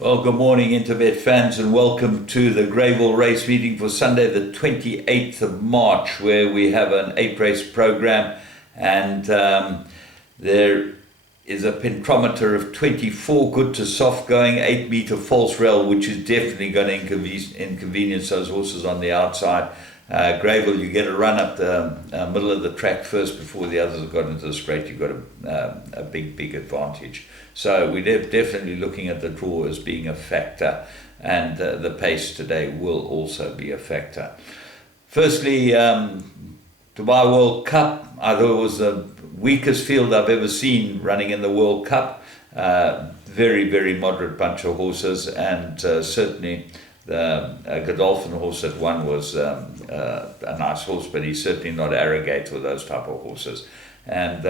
Well, good morning, Interbet fans, and welcome to the Greyville race meeting for Sunday, the 28th of March, where we have an 8-race program, and there is a pentometer of 24 good to soft going, 8-meter false rail, which is definitely going to inconvenience those horses on the outside. Greyville, you get a run up the middle of the track first before the others have got into the straight. You've got a big advantage. So we're definitely looking at the draw as being a factor, and the pace today will also be a factor. Firstly, Dubai World Cup, I thought it was the weakest field I've ever seen running in the World Cup. Very moderate bunch of horses, and certainly the Godolphin horse that won was a nice horse, but he's certainly not arrogant with those type of horses. And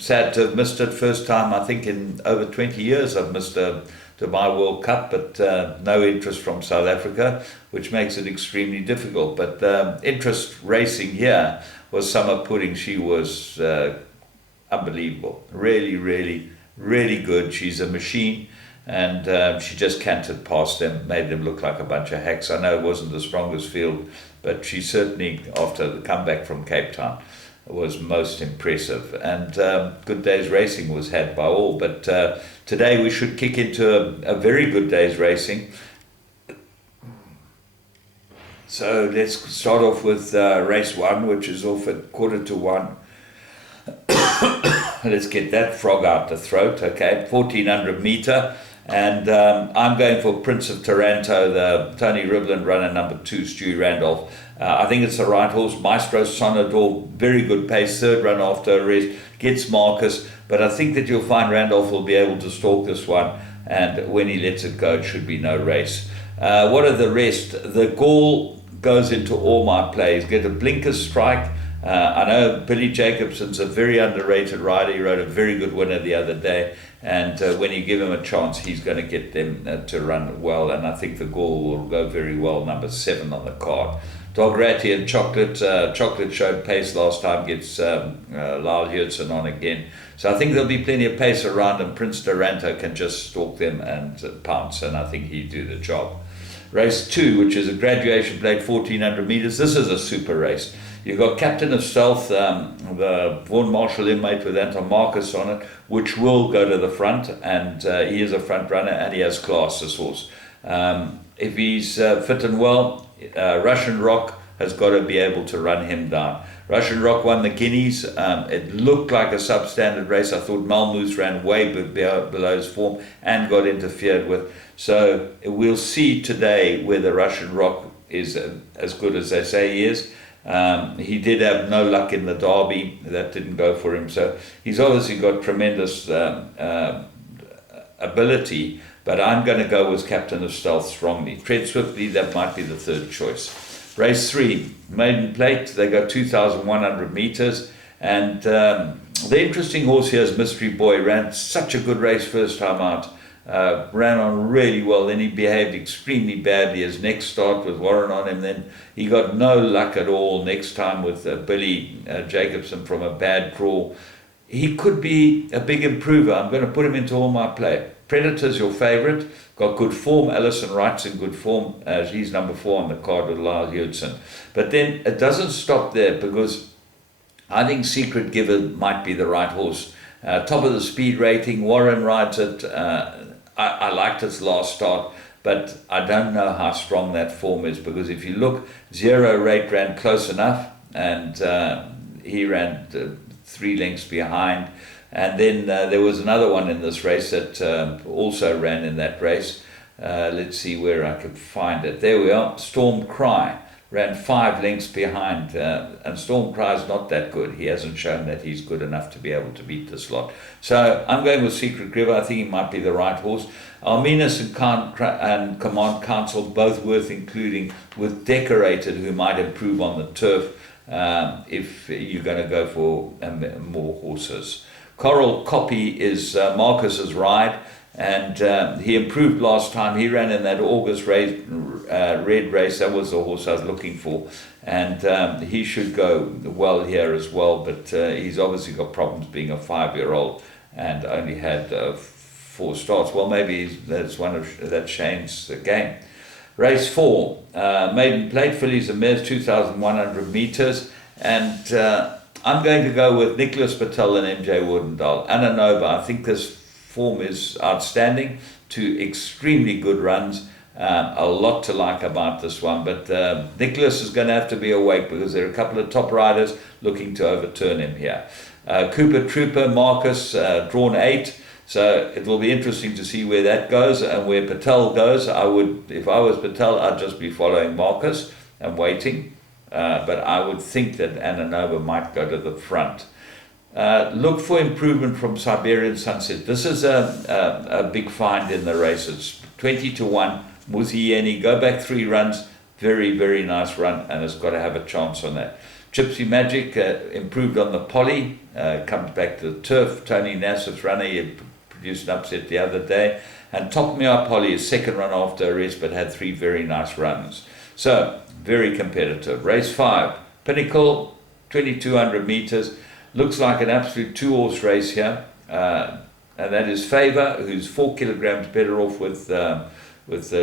sad to have missed it. First time, I think, in over 20 years I've missed a Dubai World Cup, but no interest from South Africa, which makes it extremely difficult. But interest racing here was Summer Pudding. She was unbelievable, really good. She's a machine, and she just cantered past them, made them look like a bunch of hacks. I know it wasn't the strongest field, but she certainly, after the comeback from Cape Town, was most impressive. And good day's racing was had by all, but today we should kick into a very good day's racing. So let's start off with race 1, which is off at 1:15. Let's get that frog out the throat. Okay, 1400 meter, and I'm going for Prince of Taranto, the Tony Rivlin runner, number 2, Stewie Randolph. I think it's the right horse. Maestro Sonador, very good pace, third run after a rest, gets Marcus, but I think that you'll find Randolph will be able to stalk this one, and when he lets it go, it should be no race. What are the rest? The Gall goes into all my plays. Get a blinker strike. I know Billy Jacobson's a very underrated rider. He rode a very good winner the other day, and when you give him a chance, he's going to get them to run well, and I think the Gall will go very well, number 7 on the card. Dog Ratty and Chocolate. Chocolate showed pace last time, gets Lyle Hudson on again. So I think there'll be plenty of pace around, and Prince Taranto can just stalk them and pounce, and I think he'd do the job. Race 2, which is a graduation plate, 1400 meters. This is a super race. You've got Captain of Stealth, the Vaughan Marshall inmate with Anton Marcus on it, which will go to the front, and he is a front runner, and he has class, this horse. If he's fit and well, Russian Rock has got to be able to run him down. Russian Rock won the Guineas. It looked like a substandard race. I thought Malmoose ran way below his form and got interfered with. So we'll see today whether Russian Rock is as good as they say he is. He did have no luck in the Derby. That didn't go for him. So he's obviously got tremendous ability, but I'm going to go with Captain of Stealth strongly. Tread Swiftly, that might be the third choice. Race 3, Maiden Plate. They go 2,100 meters, and the interesting horse here is Mystery Boy. Ran such a good race first time out. Ran on really well, then he behaved extremely badly. His next start with Warren on him, then he got no luck at all next time with Billy Jacobson from a bad crawl. He could be a big improver. I'm going to put him into all my play. Predator's your favourite, got good form. Alison Wright's in good form. She's number 4 on the card with Lyle Hudson. But then it doesn't stop there, because I think Secret Giver might be the right horse. Top of the speed rating, Warren rides it. I liked its last start, but I don't know how strong that form is, because if you look, Zero Rate ran close enough, and he ran 3 lengths behind. And then there was another one in this race that also ran in that race. Let's see where I could find it. There we are. Storm Cry ran 5 lengths behind, and Storm Cry is not that good. He hasn't shown that he's good enough to be able to beat this lot. So I'm going with Secret Giver. I think he might be the right horse. Arminus and Command Council, both worth including, with Decorated, who might improve on the turf if you're going to go for more horses. Coral Copy is Marcus's ride, and he improved last time. He ran in that August race, red race. That was the horse I was looking for, and he should go well here as well, but he's obviously got problems being a 5-year-old and only had 4 starts. Well, maybe that's one of that Shane's game. Race 4, Maiden Plate, fillies and mares, 2,100 meters, and I'm going to go with Nicholas Patel and MJ Woodendale. Ananova, I think this form is outstanding. 2 extremely good runs. A lot to like about this one, but Nicholas is going to have to be awake because there are a couple of top riders looking to overturn him here. Cooper Trooper, Marcus, drawn 8. So it will be interesting to see where that goes and where Patel goes. If I was Patel, I'd just be following Marcus and waiting. But I would think that Ananova might go to the front. Look for improvement from Siberian Sunset. This is a big find in the race. It's 20-1. Muzieni, go back 3 runs. Very, very nice run, and it's got to have a chance on that. Gypsy Magic improved on the poly, comes back to the turf. Tony Nassif's runner, he produced an upset the other day. And Top Mia Poly is second run after a rest, but had 3 very nice runs. So, very competitive. Race 5, Pinnacle, 2,200 meters. Looks like an absolute 2-horse race here. And that is Favor, who's 4 kilograms better off with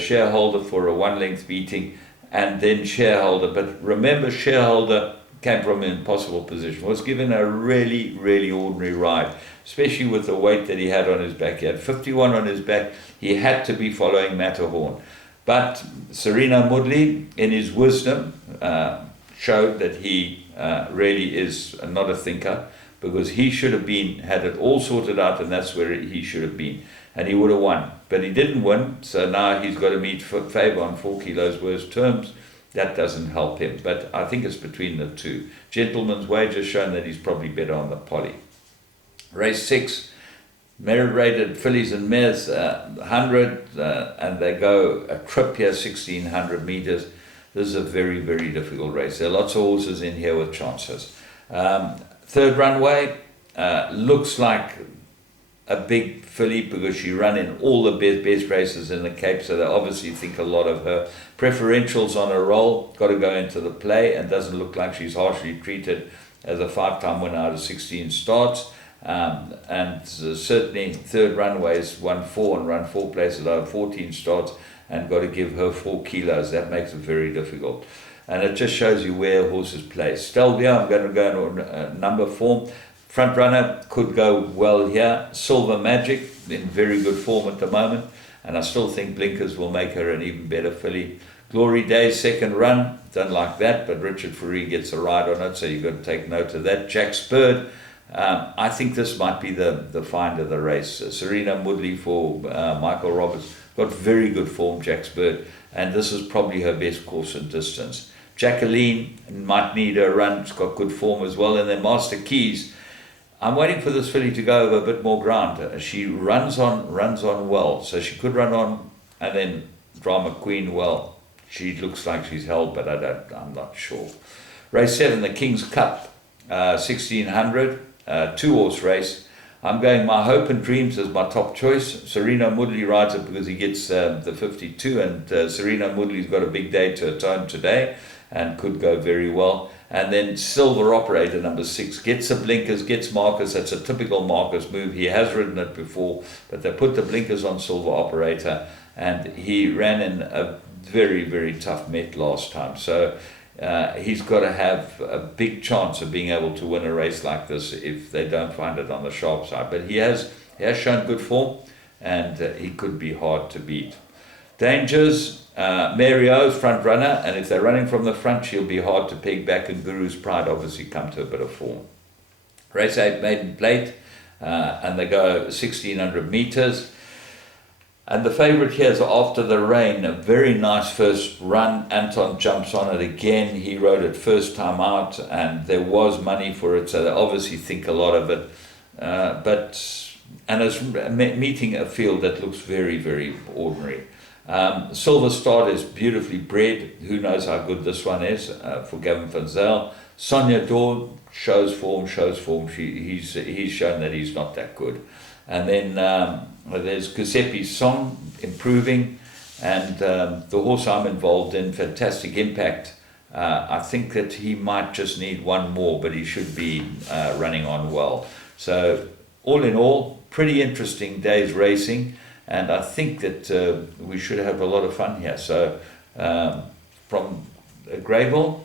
Shareholder for a 1-length beating. And then Shareholder. But remember, Shareholder came from an impossible position, was given a really, really ordinary ride, especially with the weight that he had on his back. He had 51 on his back. He had to be following Matterhorn. But Serena Mudley, in his wisdom, showed that he really is not a thinker, because he should have had it all sorted out, and that's where he should have been. And he would have won. But he didn't win, so now he's got to meet Favor on 4 kilos worse terms. That doesn't help him, but I think it's between the 2. Gentleman's Wager shown that he's probably better on the poly. Race 6, merit-rated fillies and mares, 100, and they go a trip here, 1,600 meters. This is a very, very difficult race. There are lots of horses in here with chances. Third runway, looks like a big filly because she ran in all the best races in the Cape, so they obviously think a lot of her. Preferentials on a roll, got to go into the play, and doesn't look like she's harshly treated as a 5-time winner out of 16 starts. And certainly third runways won 4 and run 4 places out of 14 starts, and got to give her 4 kilos. That makes it very difficult. And it just shows you where horses play. Stelvia, I'm going to go into number form. Front runner could go well here. Silver Magic in very good form at the moment, and I still think Blinkers will make her an even better filly. Glory Day's second run, don't like that, but Richard Fourie gets a ride on it, so you've got to take note of that. Jack Spurred, I think this might be the find of the race. Serena Mudley for Michael Roberts, got very good form, Jack Spurred, and this is probably her best course and distance. Jacqueline might need a run, it's got good form as well. And then Master Keys, I'm waiting for this filly to go over a bit more ground. She runs on well, so she could run on and then Drama Queen well. She looks like she's held, but I'm not sure. Race 7, the King's Cup, 1,600, 2-horse race. I'm going My Hope and Dreams as my top choice. Serena Mudley rides it because he gets the 52, and Serena Mudley's got a big day to atone today and could go very well. And then Silver Operator, number 6, gets the blinkers, gets Marcus. That's a typical Marcus move. He has ridden it before, but they put the blinkers on Silver Operator, and he ran in a very, very tough Met last time. So he's got to have a big chance of being able to win a race like this if they don't find it on the sharp side. But he has shown good form, and he could be hard to beat. Dangers, Mary O's front runner, and if they're running from the front, she'll be hard to peg back, and Guru's Pride obviously come to a bit of form. Race 8, Maiden Plate, and they go 1,600 meters. And the favourite here is After the Rain, a very nice first run. Anton jumps on it again. He rode it first time out, and there was money for it, so they obviously think a lot of it. And it's meeting a field that looks very, very ordinary. Silver Star is beautifully bred. Who knows how good this one is for Gavin van Zyl. Sonia Dawn shows form. He's shown that he's not that good. And then there's Giuseppe Song improving, and the horse I'm involved in, Fantastic Impact. I think that he might just need one more, but he should be running on well. So all in all, pretty interesting days racing, and I think that we should have a lot of fun here. So from Greyville,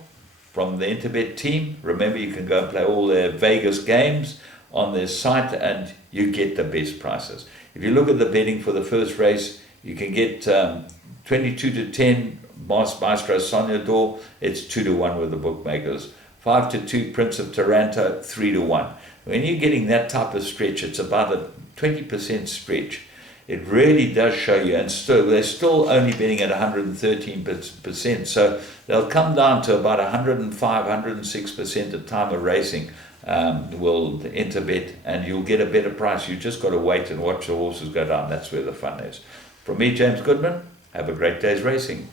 from the Interbet team, remember you can go and play all their Vegas games on their site and you get the best prices. If you look at the betting for the first race, you can get 22-10 Maestro Soñador, it's 2-1 with the bookmakers. 5-2 Prince of Taranto, 3-1. When you're getting that type of stretch, it's about a 20% stretch. It really does show you, and still they're still only betting at 113%, so they'll come down to about 105, 106% at time of racing will interbet, and you'll get a better price. You just got to wait and watch the horses go down. That's where the fun is. From me, James Goodman, have a great day's racing.